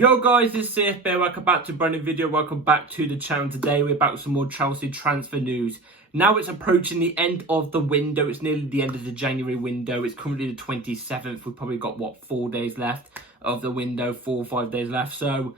Yo guys, it's CFB, welcome back to a brand new video, welcome back to the channel. Today we're back with some more Chelsea transfer news. Now it's approaching the end of the window, it's nearly the end of the January window, it's currently the 27th, we've probably got, 4 days left of the window, 4 or 5 days left, so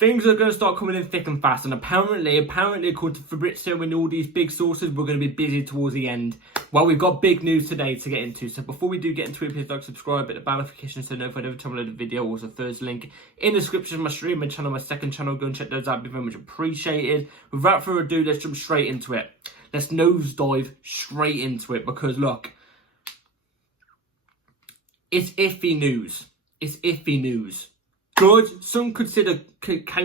things are going to start coming in thick and fast, and apparently according to Fabrizio and all these big sources, we're going to be busy towards the end. Well, we've got big news today to get into, so before we do get into it, please like, subscribe, hit the bell notification so notified every time I load a video. Also, first link in the description of my stream, my channel, my second channel, go and check those out, it'd be very much appreciated. Without further ado, let's jump straight into it. Let's nosedive straight into it, because look, it's iffy news. It's iffy news. Good. Some can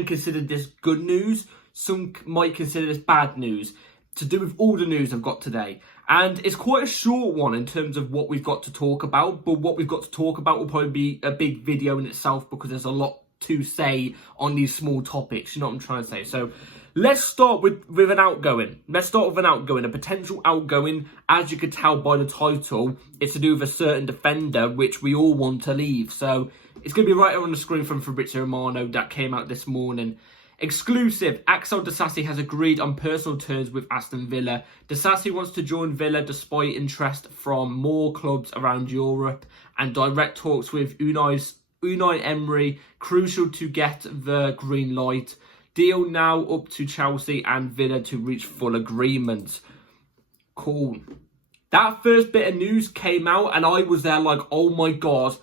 consider this good news. Some might consider this bad news. To do with all the news I've got today. And it's quite a short one in terms of what we've got to talk about. But what we've got to talk about will probably be a big video in itself, because there's a lot to say on these small topics. You know what I'm trying to say? So let's start with an outgoing. Let's start with an outgoing. A potential outgoing, as you could tell by the title, it's to do with a certain defender, which we all want to leave. So it's going to be right here on the screen from Fabrizio Romano that came out this morning. Exclusive, Axel Disasi has agreed on personal terms with Aston Villa. Disasi wants to join Villa despite interest from more clubs around Europe, and direct talks with Unai Emery crucial to get the green light. Deal now up to Chelsea and Villa to reach full agreement. Cool. That first bit of news came out and I was there like, oh my god,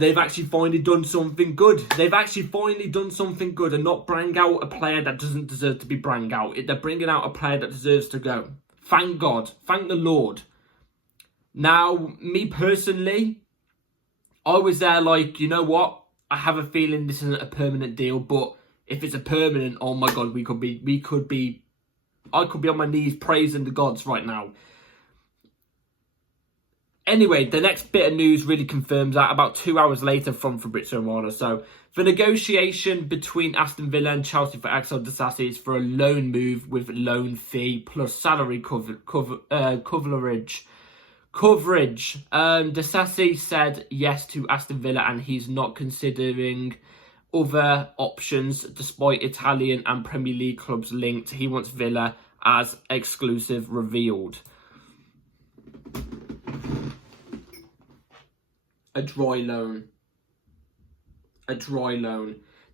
they've actually finally done something good. They've actually finally done something good and not bring out a player that doesn't deserve to be bring out. They're bringing out a player that deserves to go. Thank God. Thank the Lord. Now, me personally, I was there like, you know what? I have a feeling this isn't a permanent deal, but if it's a permanent, oh my God, I could be on my knees praising the gods right now. Anyway, the next bit of news really confirms that about 2 hours later from Fabrizio Romano. So, the negotiation between Aston Villa and Chelsea for Axel Disasi is for a loan move with loan fee plus salary coverage. Disasi said yes to Aston Villa and he's not considering other options despite Italian and Premier League clubs linked. He wants Villa as exclusive revealed. A dry loan.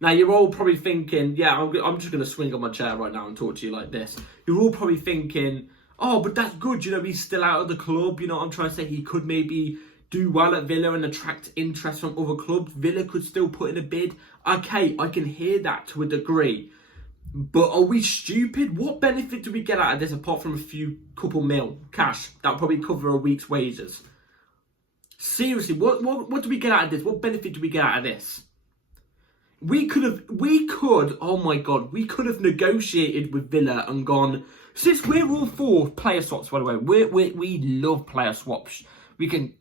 Now, you're all probably thinking, yeah, I'm just going to swing on my chair right now and talk to you like this. You're all probably thinking, oh, but that's good, you know, he's still out of the club. You know what I'm trying to say? He could maybe do well at Villa and attract interest from other clubs. Villa could still put in a bid. Okay, I can hear that to a degree. But are we stupid? What benefit do we get out of this apart from couple mil cash? That'll probably cover a week's wages. Seriously, what do we get out of this? What benefit do we get out of this? We could, oh my God, we could have negotiated with Villa and gone, since we're all for player swaps, by the way, we love player swaps. You can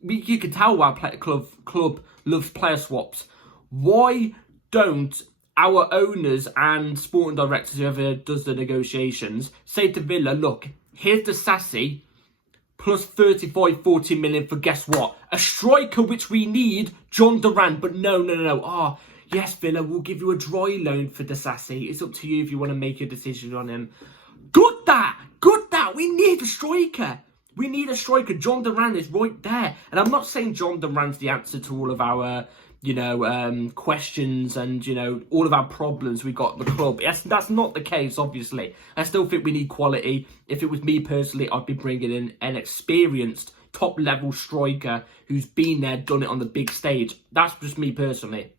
tell why club loves player swaps. Why don't our owners and sporting directors, whoever does the negotiations, say to Villa, look, here's the Disasi, plus 35-40 million for, guess what? A striker which we need, John Duran. But no. Oh, yes, Villa, we'll give you a dry loan for Disasi. It's up to you if you want to make a decision on him. Good that. We need a striker. John Duran is right there. And I'm not saying John Duran's the answer to all of our, questions and, all of our problems we got at the club. Yes, that's not the case, obviously. I still think we need quality. If it was me personally, I'd be bringing in an experienced top-level striker who's been there, done it on the big stage. That's just me personally.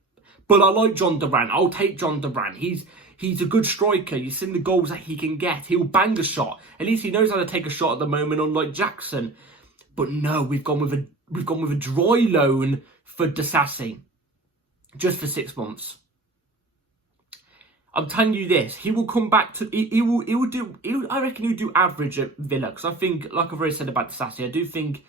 But I like John Duran. I'll take John Duran. He's a good striker. You've seen the goals that he can get. He'll bang a shot. At least he knows how to take a shot at the moment, unlike Jackson. But no, we've gone with a dry loan for Disasi. Just for 6 months. I'm telling you this, he will come back to, I reckon he'll do average at Villa, because I think, like I've already said about Disasi, I do think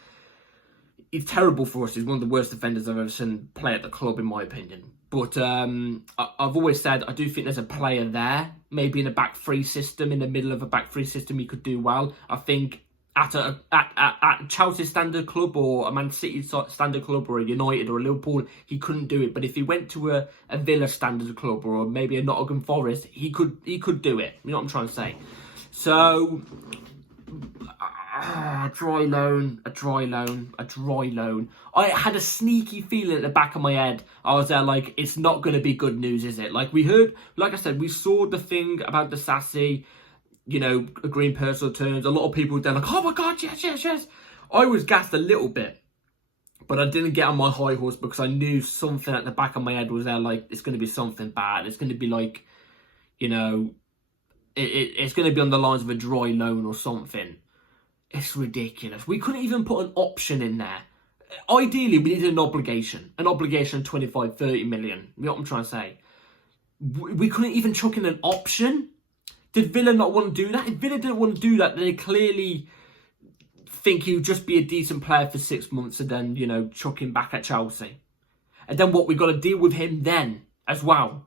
he's terrible for us. He's one of the worst defenders I've ever seen play at the club, in my opinion. But I've always said, I do think there's a player there, maybe in a back three system, in the middle of a back three system, he could do well. I think at Chelsea standard club or a Man City standard club or a United or a Liverpool, he couldn't do it. But if he went to a Villa standard club or maybe a Nottingham Forest, he could do it. You know what I'm trying to say? So, a dry loan. I had a sneaky feeling at the back of my head. I was there like, it's not going to be good news, is it? Like we heard, like I said, we saw the thing about Disasi, you know, agreeing personal terms. A lot of people were there like, oh my God, yes. I was gassed a little bit, but I didn't get on my high horse because I knew something at the back of my head was there like, it's going to be something bad. It's going to be like, you know, it's going to be on the lines of a dry loan or something. It's ridiculous. We couldn't even put an option in there. Ideally, we needed an obligation of 25, 30 million. You know what I'm trying to say? We couldn't even chuck in an option. Did Villa not want to do that? If Villa didn't want to do that, they clearly think he would just be a decent player for 6 months and then, you know, chuck him back at Chelsea. And then what, we got to deal with him then as well.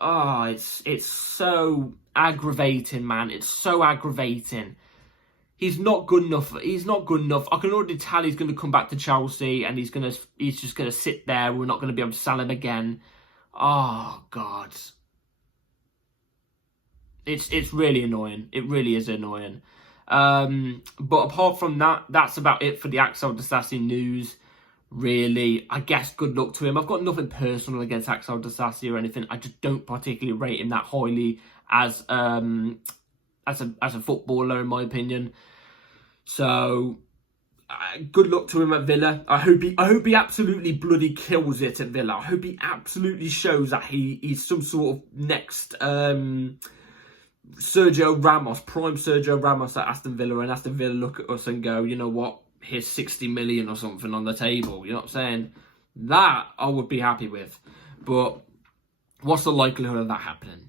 Oh, it's so aggravating, man. It's so aggravating. He's not good enough. He's not good enough. I can already tell he's going to come back to Chelsea and he's just going to sit there. We're not going to be able to sell him again. Oh, God. It's really annoying. It really is annoying. But apart from that, that's about it for the Axel Disasi news. Really, I guess good luck to him. I've got nothing personal against Axel Disasi or anything. I just don't particularly rate him that highly as a footballer, in my opinion. So good luck to him at Villa. I hope he absolutely bloody kills it at Villa. I hope he absolutely shows that he's some sort of next Sergio Ramos, prime Sergio Ramos at Aston Villa, and Aston Villa look at us and go, you know what, here's 60 million or something on the table. You know what I'm saying? That I would be happy with. But what's the likelihood of that happening?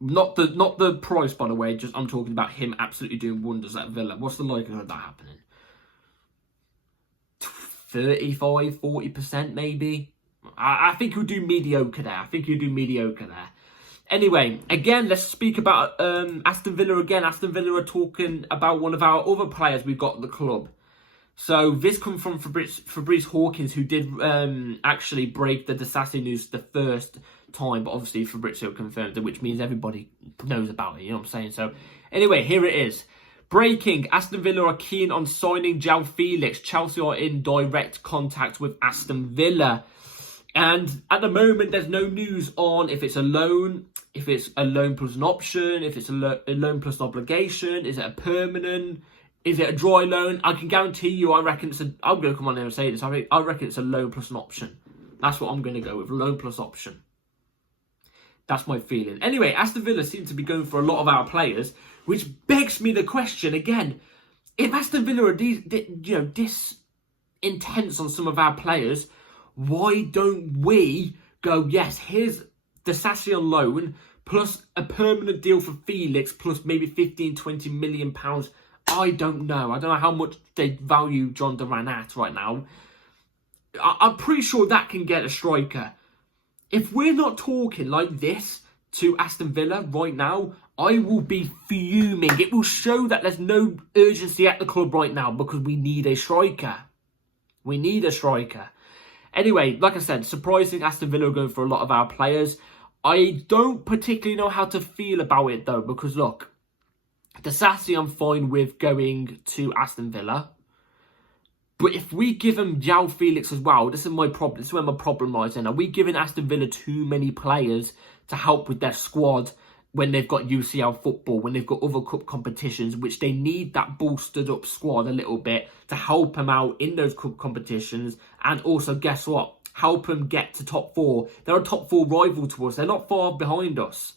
Not the price, by the way. Just I'm talking about him absolutely doing wonders at Villa. What's the likelihood of that happening? 35, 40% maybe. I think he'll do mediocre there. Anyway, again, let's speak about Aston Villa again. Aston Villa are talking about one of our other players we've got at the club. So this comes from Fabrice Hawkins, who did actually break the Disasi news the first time, but obviously Fabrizio confirmed it, which means everybody knows about it, you know what I'm saying? So anyway, here it is. Breaking, Aston Villa are keen on signing João Felix. Chelsea are in direct contact with Aston Villa. And at the moment, there's no news on if it's a loan, if it's a loan plus an option, if it's a loan plus an obligation, is it a permanent, is it a dry loan? I can guarantee you, I'm going to come on here and say this, I reckon it's a loan plus an option. That's what I'm going to go with, loan plus option. That's my feeling. Anyway, Aston Villa seem to be going for a lot of our players, which begs me the question again. If Aston Villa are this intense on some of our players, why don't we go, yes, here's Disasi on loan, plus a permanent deal for Felix, plus maybe 15, 20 million pounds. I don't know. I don't know how much they value John Duran at right now. I'm pretty sure that can get a striker. If we're not talking like this to Aston Villa right now, I will be fuming. It will show that there's no urgency at the club right now because we need a striker. We need a striker. Anyway, like I said, surprising Aston Villa are going for a lot of our players. I don't particularly know how to feel about it though, because look, Disasi I'm fine with going to Aston Villa. But if we give him João Felix as well, this is my problem. This is where my problem lies in. Are we giving Aston Villa too many players to help with their squad when they've got UCL football, when they've got other cup competitions, which they need that bolstered up squad a little bit to help them out in those cup competitions, and also, guess what? Help them get to top four. They're a top four rival to us. They're not far behind us.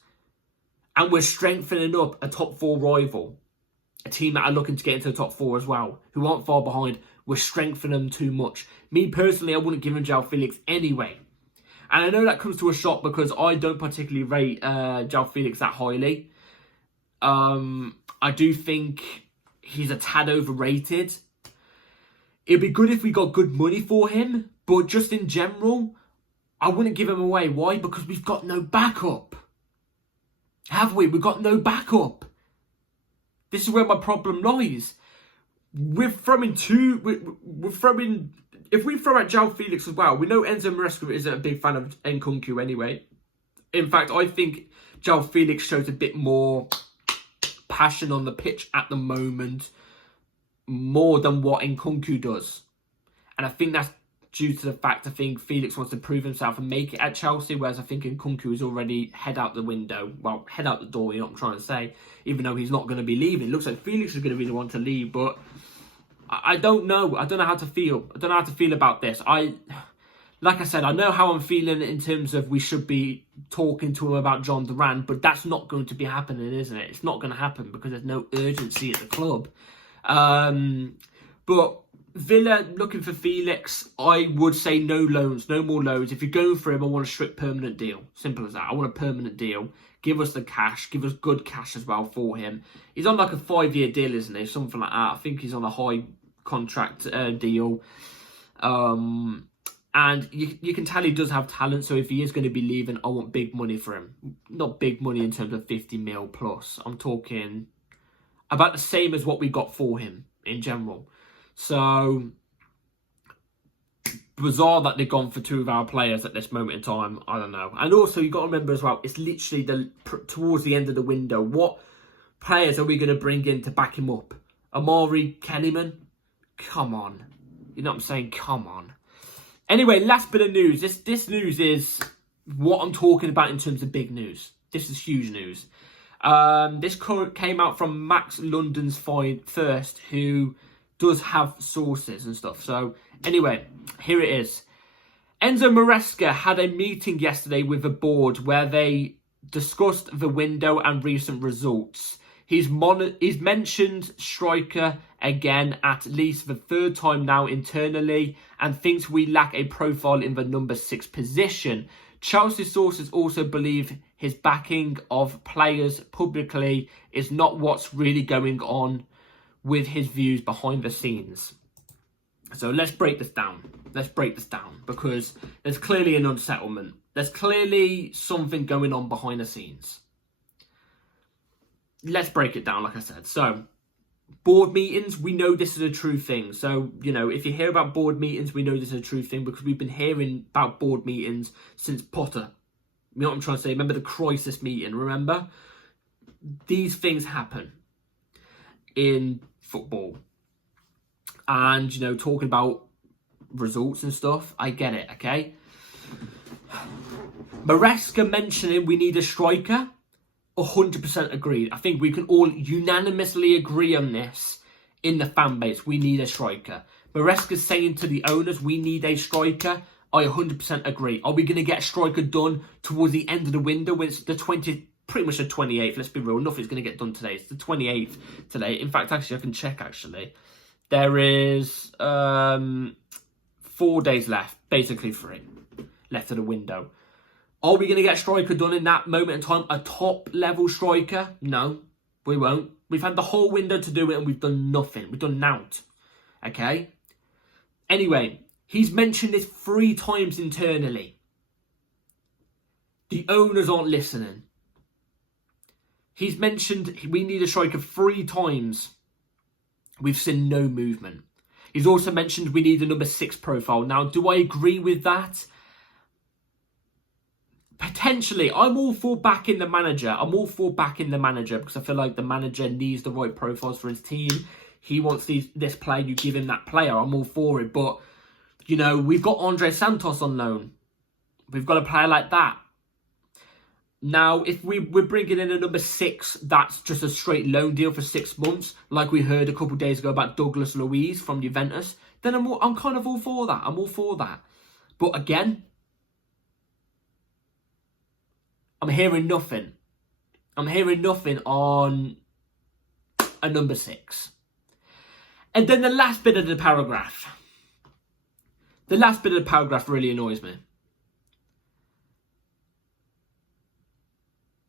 And we're strengthening up a top four rival. A team that are looking to get into the top four as well, who aren't far behind. We're strengthening them too much. Me personally, I wouldn't give him João Felix anyway. And I know that comes to a shock because I don't particularly rate João Felix that highly. I do think he's a tad overrated. It'd be good if we got good money for him. But just in general, I wouldn't give him away. Why? Because we've got no backup. Have we? We've got no backup. This is where my problem lies. we're throwing we're throwing. If we throw out João Felix as well, we know Enzo Maresca isn't a big fan of Nkunku anyway. In fact, I think João Felix shows a bit more passion on the pitch at the moment, more than what Nkunku does. And I think that's due to the fact I think Felix wants to prove himself and make it at Chelsea, whereas I think Nkunku is already head out the window. Well, head out the door, you know what I'm trying to say. Even though he's not going to be leaving. It looks like Felix is going to be the one to leave, but I don't know. I don't know how to feel. I don't know how to feel about this. Like I said, I know how I'm feeling in terms of we should be talking to him about John Duran, but that's not going to be happening, isn't it? It's not going to happen because there's no urgency at the club. But Villa looking for Felix, I would say no loans, no more loans. If you're going for him, I want a strict permanent deal. Simple as that. I want a permanent deal. Give us the cash. Give us good cash as well for him. He's on like a 5-year deal, isn't he? Something like that. I think he's on a high contract deal. And you can tell he does have talent. So if he is going to be leaving, I want big money for him. Not big money in terms of 50 mil plus. I'm talking about the same as what we got for him in general. So bizarre that they've gone for 2 of our players at this moment in time. I don't know. And also, you've got to remember as well, it's literally towards the end of the window. What players are we going to bring in to back him up? Amari Kennyman? Come on. You know what I'm saying? Come on. Anyway, last bit of news. This news is what I'm talking about in terms of big news. This is huge news. This came out from Max London's First, who does have sources and stuff. So anyway, here it is. Enzo Maresca had a meeting yesterday with the board where they discussed the window and recent results. He's mentioned striker again at least the 3rd time now internally and thinks we lack a profile in the number 6 position. Chelsea sources also believe his backing of players publicly is not what's really going on with his views behind the scenes. So let's break this down. Let's break this down because there's clearly an unsettlement. There's clearly something going on behind the scenes. Let's break it down, like I said. So, board meetings, we know this is a true thing. So, you know, if you hear about board meetings, we know this is a true thing because we've been hearing about board meetings since Potter. You know what I'm trying to say? Remember the crisis meeting, remember? These things happen in football. And, you know, talking about results and stuff, I get it, okay? Maresca mentioning we need a striker. 100% agreed. I think we can all unanimously agree on this in the fan base. We need a striker. Maresca's saying to the owners, we need a striker. I 100% agree. Are we going to get a striker done towards the end of the window when it's the 20th, pretty much the 28th? Let's be real. Nothing's going to get done today. It's the 28th today. In fact, actually, I can check, actually. There is 4 days left, basically 3 left of the window. Are we going to get a striker done in that moment in time? A top-level striker? No, we won't. We've had the whole window to do it and we've done nothing. We've done nought. Okay? Anyway, he's mentioned this 3 times internally. The owners aren't listening. He's mentioned we need a striker 3 times. We've seen no movement. He's also mentioned we need a number 6 profile. Now, do I agree with that? Potentially, I'm all for backing the manager. I'm all for backing the manager because I feel like the manager needs the right profiles for his team. He wants this player, you give him that player. I'm all for it. But, you know, we've got Andre Santos on loan. We've got a player like that. Now, if we're bringing in a number 6, that's just a straight loan deal for 6 months, like we heard a couple of days ago about Douglas Luiz from Juventus, then I'm kind of all for that. I'm all for that. But again, I'm hearing nothing. I'm hearing nothing on a number 6. And then the last bit of the paragraph. The last bit of the paragraph really annoys me.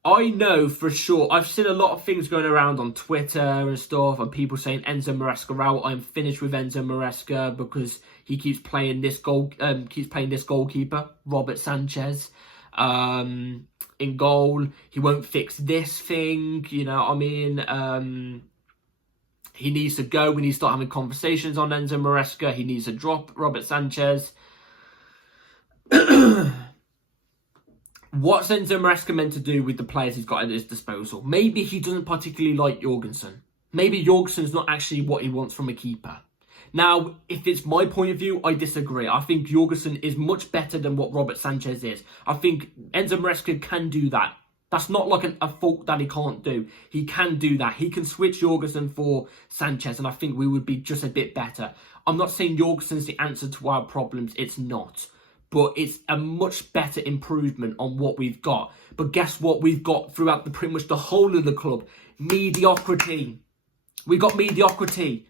I know for sure, I've seen a lot of things going around on Twitter and stuff, and people saying Enzo Maresca out. I'm finished with Enzo Maresca because he keeps playing this goalkeeper, Robert Sanchez, in goal. He won't fix this thing, you know what I mean? He needs to go. We need to start having conversations on Enzo Maresca. He needs to drop Robert Sanchez. What's Enzo Maresca meant to do with the players he's got at his disposal? Maybe he doesn't particularly like Jorgensen. Maybe Jorgensen's not actually what he wants from a keeper. Now, if it's my point of view, I disagree. I think Jorgensen is much better than what Robert Sanchez is. I think Enzo Maresca can do that. That's not like a fault that he can't do. He can do that. He can switch Jorgensen for Sanchez, and I think we would be just a bit better. I'm not saying Jorgensen's the answer to our problems. It's not. But it's a much better improvement on what we've got. But guess what we've got throughout pretty much the whole of the club? Mediocrity. We got mediocrity.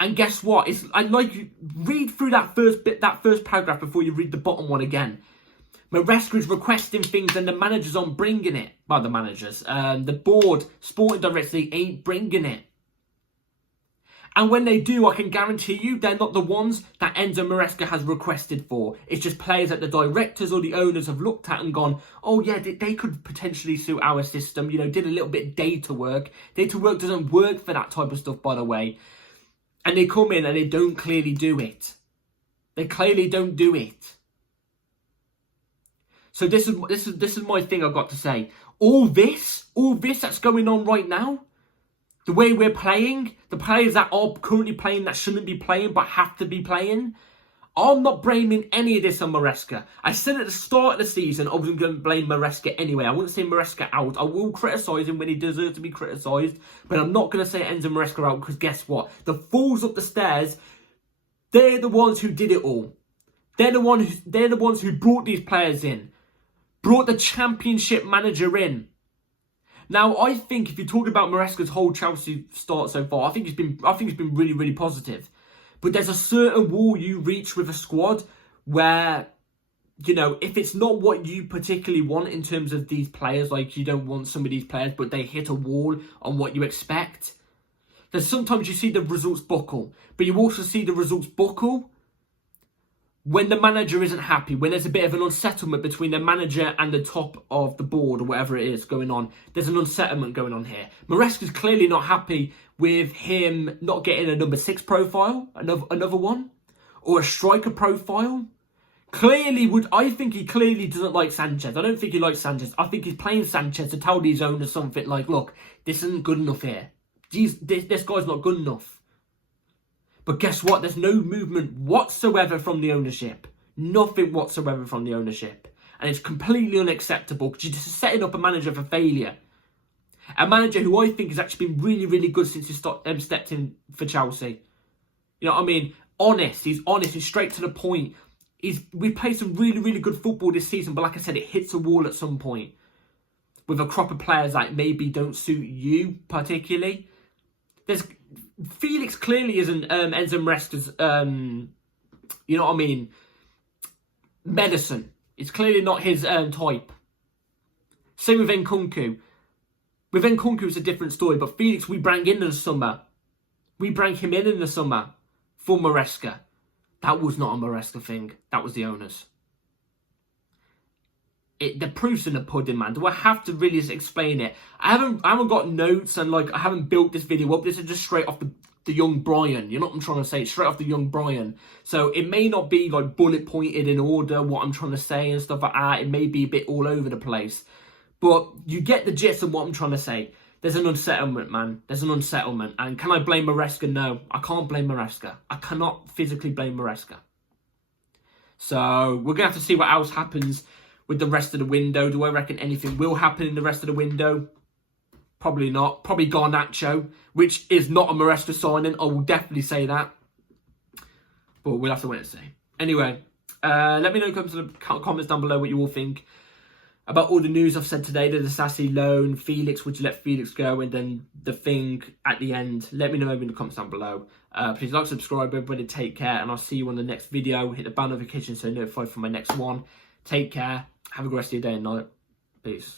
And guess what? I like you read through that first paragraph before you read the bottom one again. Maresca is requesting things and the managers aren't bringing it. Well, the managers. The board, sporting directors, ain't bringing it. And when they do, I can guarantee you they're not the ones that Enzo Maresca has requested for. It's just players that the directors or the owners have looked at and gone, oh yeah, they could potentially suit our system. You know, did a little bit of data work. Data work doesn't work for that type of stuff, by the way. And they come in and they don't clearly do it. They clearly don't do it. So this is my thing I've got to say. All this that's going on right now, the way we're playing, the players that are currently playing that shouldn't be playing but have to be playing, I'm not blaming any of this on Maresca. I said at the start of the season I wasn't going to blame Maresca anyway. I wouldn't say Maresca out. I will criticise him when he deserves to be criticised, but I'm not going to say Enzo Maresca out because guess what? The fools up the stairs, they're the ones who did it all. They're the ones who brought these players in, brought the championship manager in. Now, I think if you talk about Maresca's whole Chelsea start so far, I think it's been really, really positive. But there's a certain wall you reach with a squad where, you know, if it's not what you particularly want in terms of these players, like you don't want some of these players, but they hit a wall on what you expect, then sometimes you see the results buckle. But you also see the results buckle when the manager isn't happy, when there's a bit of an unsettlement between the manager and the top of the board or whatever it is going on. There's an unsettlement going on here. Maresca's clearly not happy with him not getting a number 6 profile, another one, or a striker profile. I think he clearly doesn't like Sanchez. I don't think he likes Sanchez. I think he's playing Sanchez to tell these owners something like, look, this isn't good enough here. This guy's not good enough. But guess what? There's no movement whatsoever from the ownership. Nothing whatsoever from the ownership. And it's completely unacceptable because you're just setting up a manager for failure. A manager who I think has actually been really, really good since he stepped in for Chelsea. You know what I mean? Honest. He's honest. He's straight to the point. We played some really, really good football this season. But like I said, it hits a wall at some point. With a crop of players that maybe don't suit you particularly. Felix clearly isn't Enzo Maresca's, you know what I mean, medicine. It's clearly not his type. Same with Nkunku. With Nkunku, it's a different story. But Felix, we bring in the summer. We bring him in the summer for Maresca. That was not a Maresca thing. That was the owners. The proof's in the pudding, man. Do I have to really explain it? I haven't got notes and I haven't built this video up. This is just straight off the young Brian. You know what I'm trying to say? Straight off the young Brian. So it may not be bullet pointed in order what I'm trying to say and stuff like that. It may be a bit all over the place. But you get the gist of what I'm trying to say. There's an unsettlement, man. There's an unsettlement. And can I blame Maresca? No, I can't blame Maresca. I cannot physically blame Maresca. So we're going to have to see what else happens with the rest of the window. Do I reckon anything will happen in the rest of the window? Probably not. Probably Garnacho, which is not a Maresca signing. I will definitely say that. But we'll have to wait and see. Anyway, let me know in the comments down below what you all think about all the news I've said today. The Disasi loan, Felix, would you let Felix go? And then the thing at the end. Let me know in the comments down below. Please like, subscribe, everybody. Take care. And I'll see you on the next video. Hit the bell notification so you're notified for my next one. Take care. Have a good rest of your day and night. Peace.